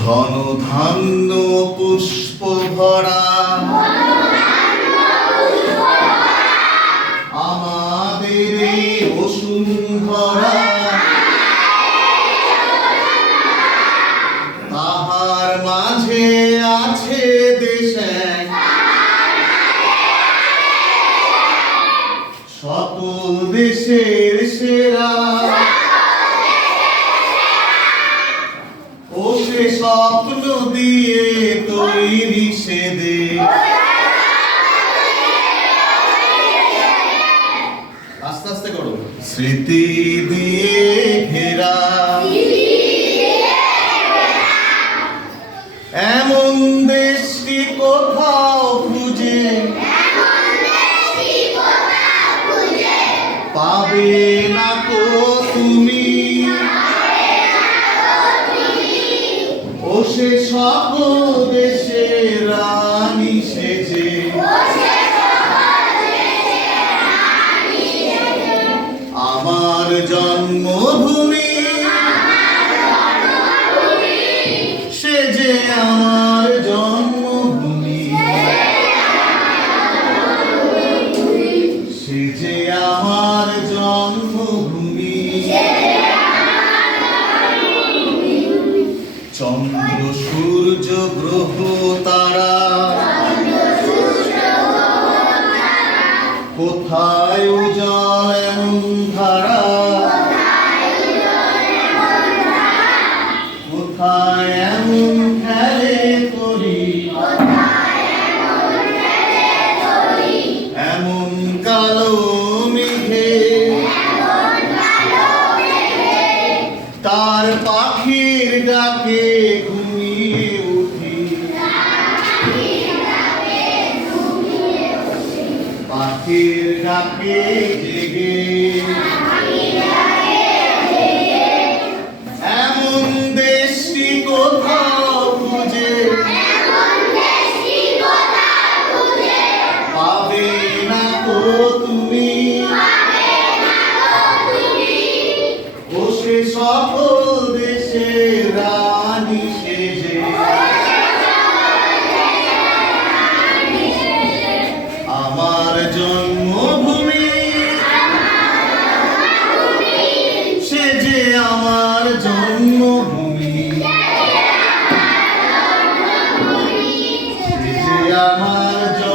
ঘন ধান্য পুষ্প ভরা আমাদের বসুন্ধরা তাহার মাঝে আছে দেশ। সকল দেশের সেরা সে দেশ আস্তে আস্তে করো। স্মৃতি দিয়ে ঘেরা। এমন দেশটি কোথাও খুঁজে। পাবে না তো তুমি। ও সে সকল দেশের জন্মভূমি। সে যে আমার জন্মভূমি। সে যে আমার জন্মভূমি। চন্দ্র সূর্য গ্রহ তারা। কোথায় কালো মেঘে। তার পাখির ডাকে ঘুমিয়ে উঠি। পাখির ডাকে যে